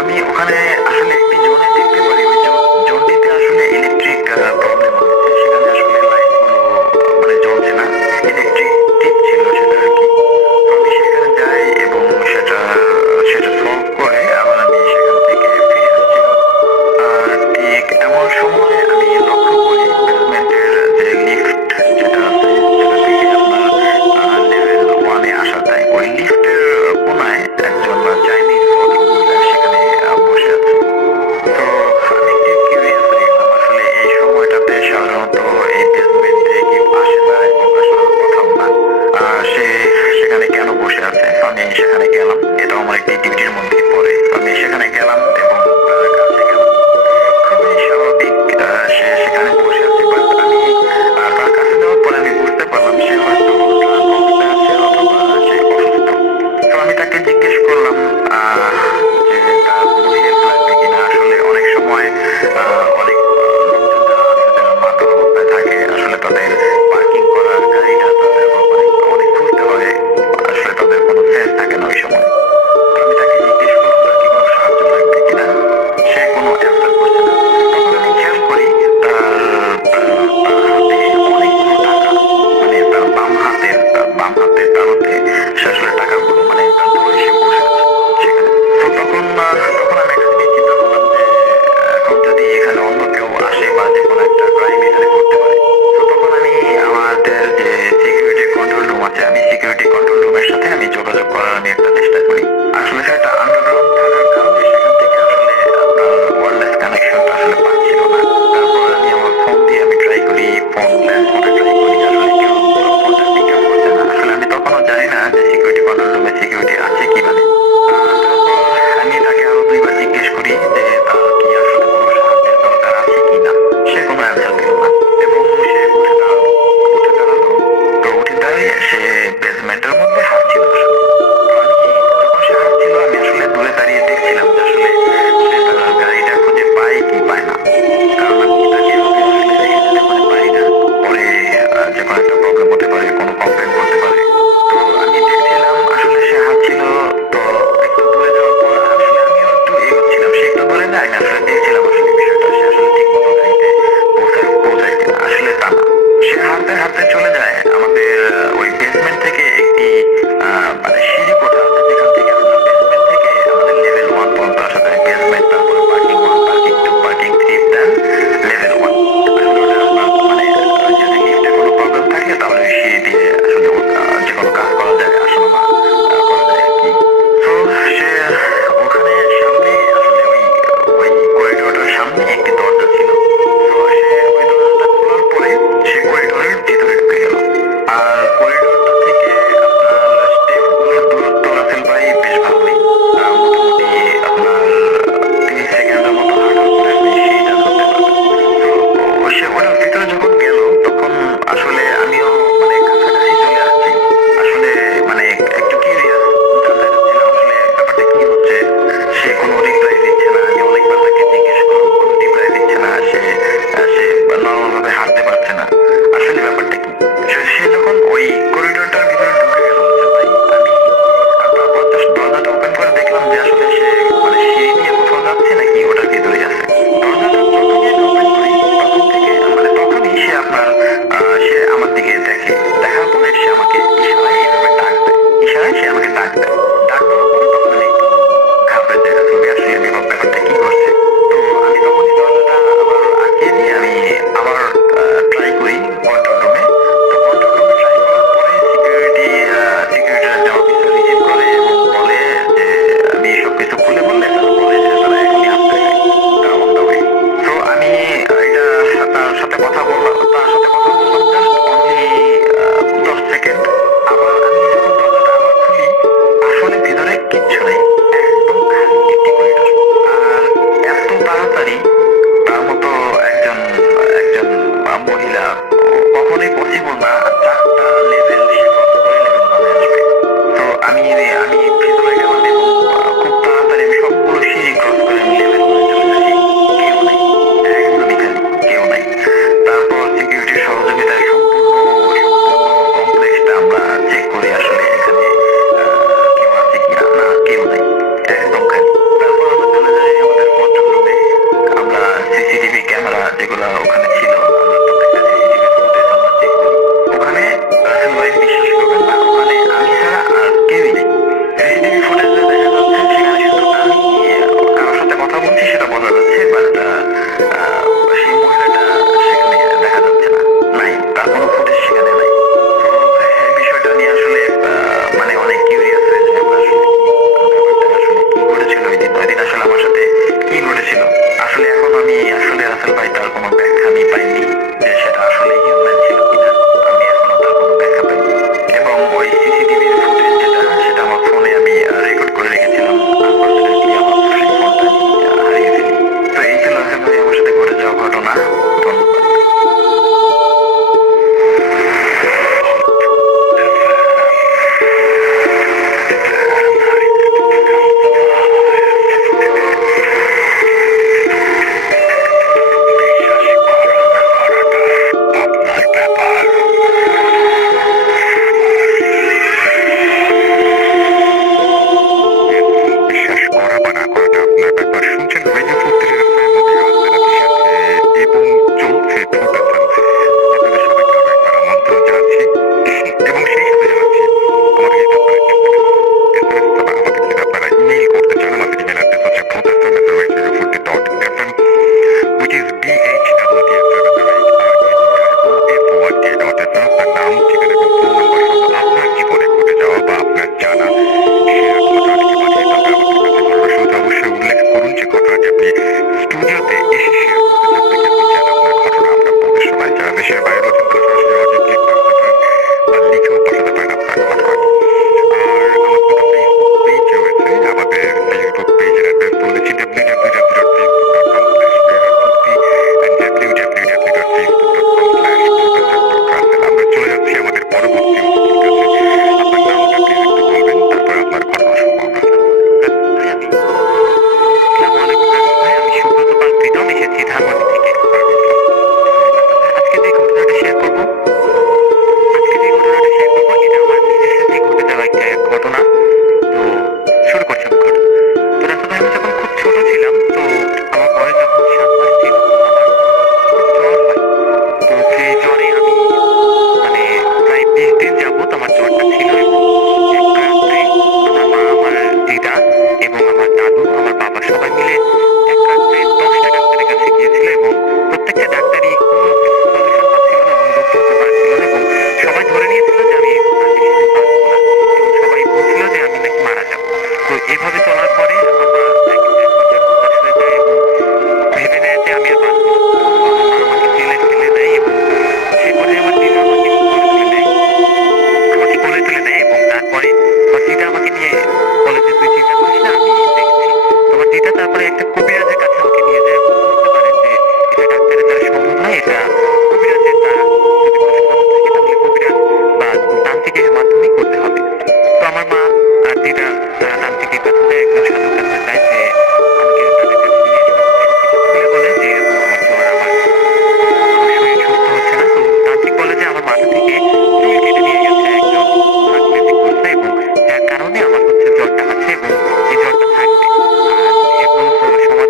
আমি ওখানে আসলে একটি জোনে দেখতে পারি, ওই জোনটিতে আসলে ইলেকট্রিক প্রবলেম হয়েছে, সেখানে আসলে লাইট গুলো মানে জ্বলছে না, ইলেকট্রিক টিপ ছিল সেটা আর কি। তো আমি সেখানে যাই এবং সেটা সেটা সলভ করে আবার আমি সেখান থেকে ফিরে আসছিলাম। আর ঠিক এমন সময় আমি লক্ষ্য করি বেসমেন্টের যে লিফট যেটা আছে, যেটা থেকে আপনার লেভেল ওয়ানে আসা যায়, ওই লিফটের কোনায় একজন চাইনিজ ভদ্রমহিলা সেখানে বসে আছে। আপনার ব্যাপার শুনছেন রেডিও ফুর্তির ফ্যামিলি রাজধানীর সাথে এবং চলছে ফুটেছেন আপনাদের সবাইকে আরো একবার আমন্ত্রণ জানাচ্ছি এবং সেই সাথে জানাচ্ছি আমাদের যদি আপনারা এসএমএস তবে আমাদের যদি আপনারা ইমেইল করতে চান আমাদের ইমেল অ্যাড্রেস হচ্ছে foodfm@radiofurti.fm which is bhtfm@radiofurti.fm আপনার নাম ঠিকানা এবং ফোন নম্বর সহ আপনার জীবনে ঘটে যাওয়া বা আপনার জানা শেয়ার ঘটনাটিকে পাঠিয়ে তবে আমাদের কাছে ঘটনার শুরুতে অবশ্যই উল্লেখ করুন যে ঘটনাটি আপনি স্টুডিওতে এসে শেয়ার করতে চান নাকি আপনি চান আপনার ঘটনা আমরা পড়ে শোনাই। যারা দেশের বাইরে আছেন তারা সরাসরি অডিও ক্লিপ পাঠাতে পারেন বা লিখেও পাঠাতে পারেন আপনার ঘটনাটি। আর আমার দুটো ফেসবুক পেজ রয়েছে, আমাদের ফেসবুক পেজের অ্যাড্রেস বলেছি www.facebook.com/radiofurti and www.facebook.com/professor.russell। আমরা চলে যাচ্ছি আমাদের পরবর্তী অতিথির কাছে। আপনার নামটা প্লিজ একটু বলবেন, তারপর আপনার ঘটনা শুনবো আমরা। ভাই আমি আসসালামু আলাইকুম রাসেল ভাই, আমি সুব্রত পাল প্রীতম, এসেছি ধানমন্ডি থেকে। আজকে যে ঘটনাটা শেয়ার করবো এটা আমার নিজের সাথে ঘটে যাওয়া একটা ঘটনা। তো শুরু করছি আমি ঘটনা। তো রাসেল ভাই, আমি যখন খুব ছোট ছিলাম, তো আমার বয়স যখন 7 মাস ছিল, তো আমার খুব জ্বর হয়। তো সেই জ্বরে আমি মানে প্রায় 20 দিন যাবত আমার জ্বরটা ছিল এবং এক রাত্রে আমার মা, আমার দিদা এবং আমার দাদু, আমার বাবা সবাই মিলে এক রাত্রে 10টা ডাক্তারের কাছে গিয়েছিল এবং প্রত্যেকটা ডাক্তারই কোনো সলিউশন পাচ্ছিল না এবং রোগ করতে পারছিল না এবং সবাই ধরে নিয়েছিল যে আমি আর বেশি দিন বাঁচবো না এবং সবাই বলছিল যে আমি নাকি মারা যাব। তো এভাবে চলার পরে আমার মা এক পর্যায়ে হতাশ হয়ে যায় এবং ভেবে নেয় যে আমি আর বাঁচবো না। তো আমার মা আমাকে জেলে ফেলে দেয় এবং সেই পর্যায়ে আমার দিদা আমাকে কোলে তুলে নেয় এবং তারপরে আমার দিদা আমাকে নিয়ে বলে যে তুই চিন্তা করিস না, আমি দেখছি। তোমার দিদা তারপরে একটা কবিরাজের কাছে আমাকে নিয়ে যায় এবং বুঝতে পারে যে এটা ডাক্তারের দ্বারা সম্ভব নয়, এটা কবিরাজের দ্বারা যদি কোনো সমাধান থাকে তাহলে কবিরাজ বা তান্ত্রিকের মাধ্যমেই করতে হবে। তো আমার মা আর দিদা তারা তান্ত্রিকের কাছে যায়, একজন সাধুর কাছে যায়, যে আমাকে তাদের কাছে নিয়ে সবকিছু খুলে বলে যে এরকম আমার জ্বর, আমার শরীর সুস্থ হচ্ছে না। তো তান্ত্রিক বলে যে আমার মাথা থেকে চুল কেটে নিয়ে গেছে একজন ম্যাজিক করছে এবং যার কারণে আমার হচ্ছে জ্বরটা আছে এবং এই জ্বরটা থাকবে। আর এরকম সমাধান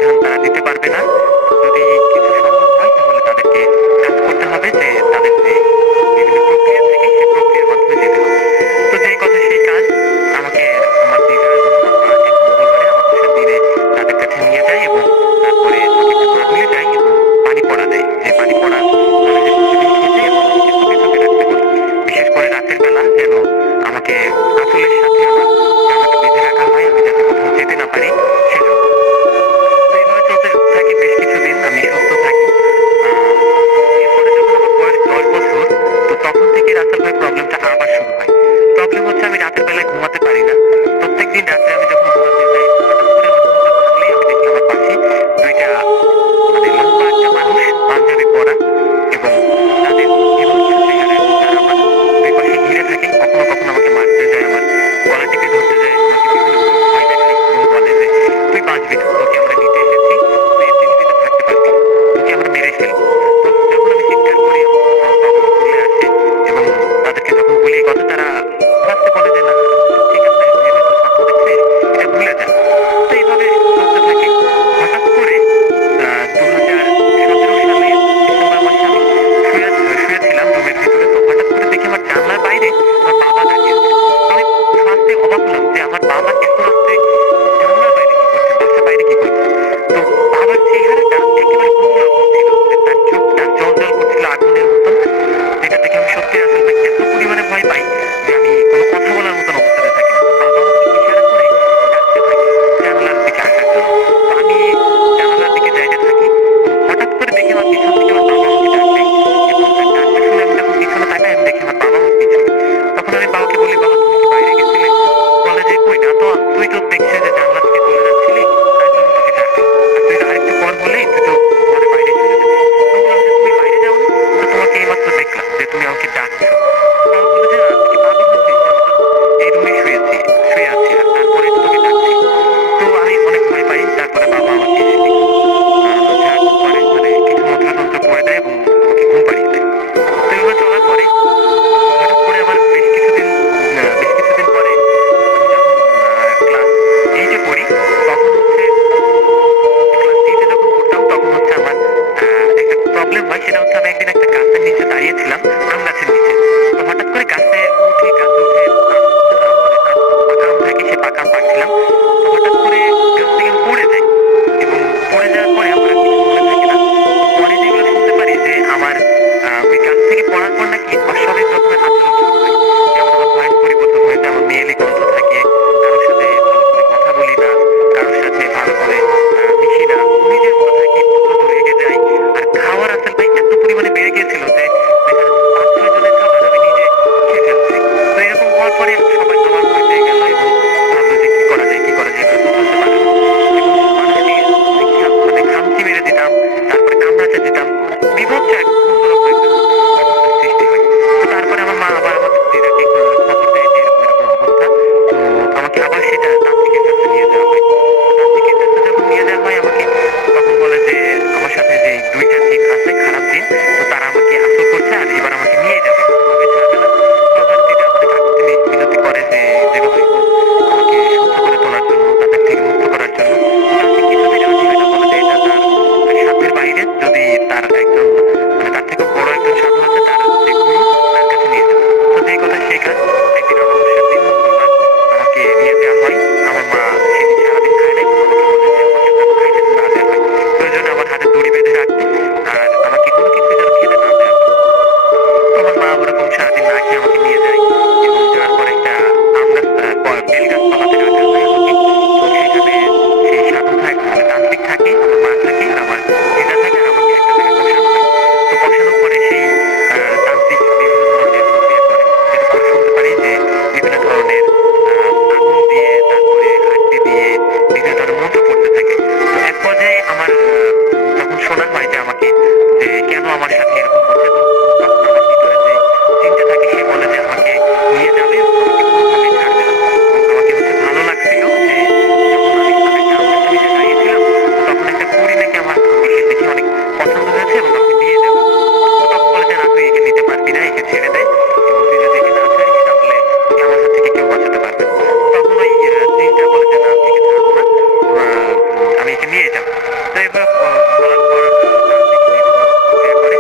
তো এভাবে বলার পর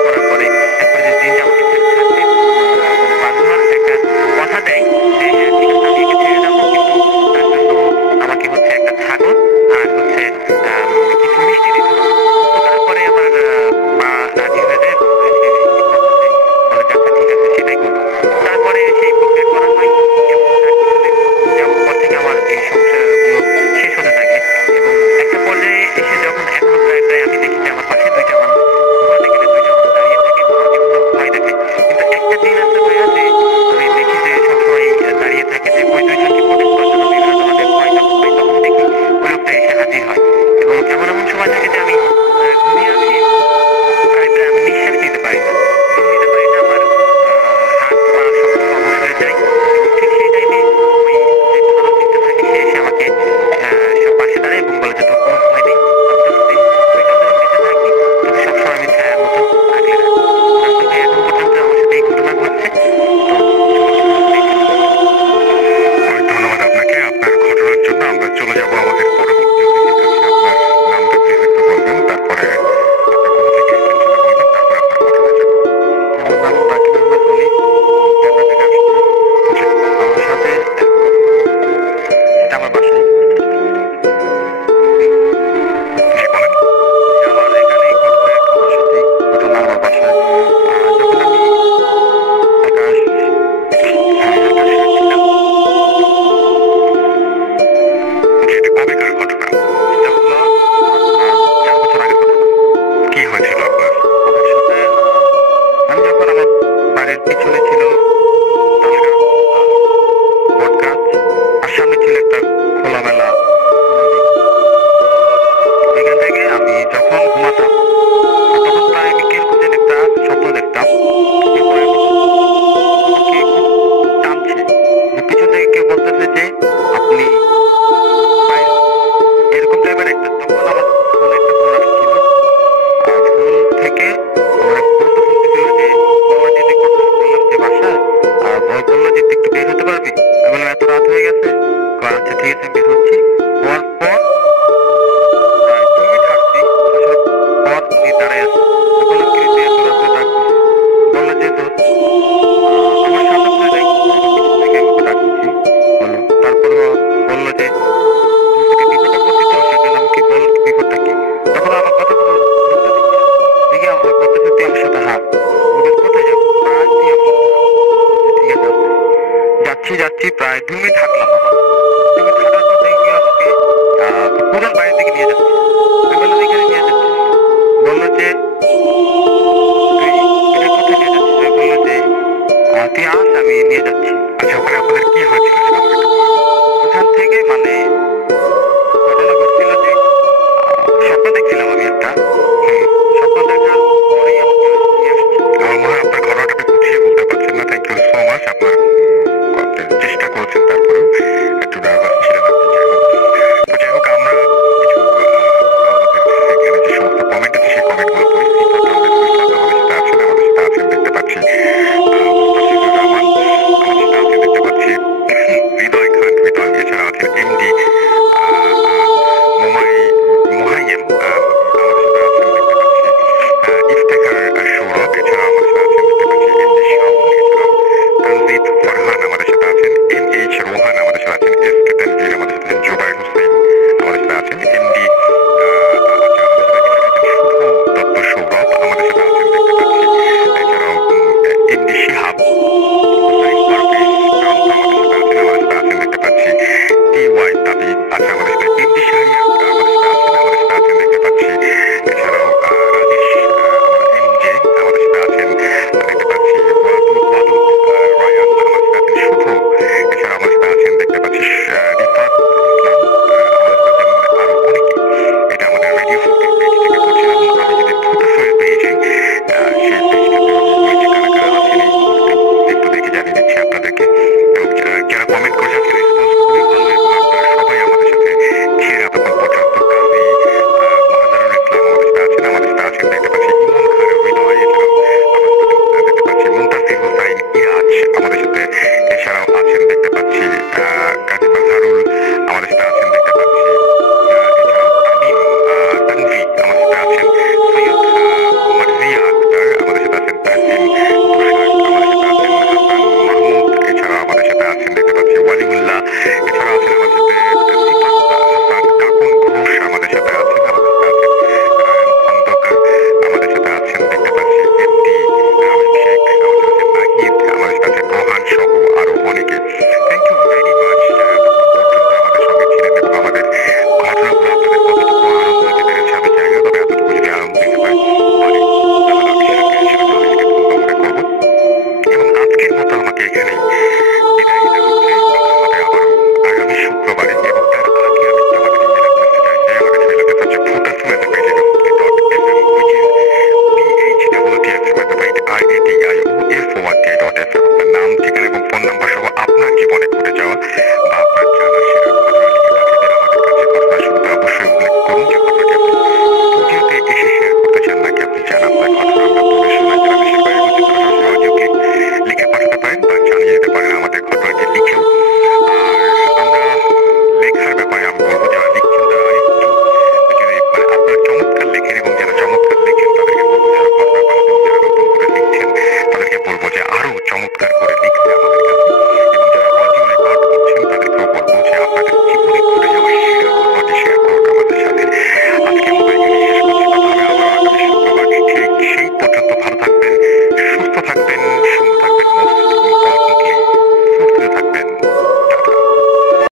করার পরে এক পর্যায়ে জিনটা আমাকে ছাড়তে বাধ্য হওয়ার একটা কথা দেয় যে হ্যাঁ ঠিক আছে আমি একে ছেড়ে যাবো, কিন্তু তার জন্য আমাকে হচ্ছে একটা ছাগল আর হচ্ছে কিছু মিষ্টি দিতে হবে। তো তারপরে আমার মা রাজি হয়ে যায় এবং সে বলে আচ্ছা ঠিক আছে সেটাই করবো। তারপরে সেই প্রক্রিয়া করা হয় এবং তার কিছুদিন যাওয়ার পর থেকে আমার এই সমস্যাগুলো শেষ হতে থাকে এবং একটা পর্যায়ে এসে যখন এখনো প্রায় প্রায় আমি দেখি যে আমার পাশে দুইটা মানুষ ঘুমাতে গেলে দুইটা মানুষ দাঁড়িয়ে থাকে এবং আমাকে ভয় দেখায়, কিন্তু একটা দিন আছে ভাইয়া যে আমি দেখি যে সবসময় দাঁড়িয়ে থাকে যে ওই দুইজনকে প্রোটেক্ট করার জন্য বিভিন্ন ধরনের ভয় যখন পাই তখন দেখি ওই লোকটা এসে হাজির হয় এবং এমন এমন সময় থাকে যে আমি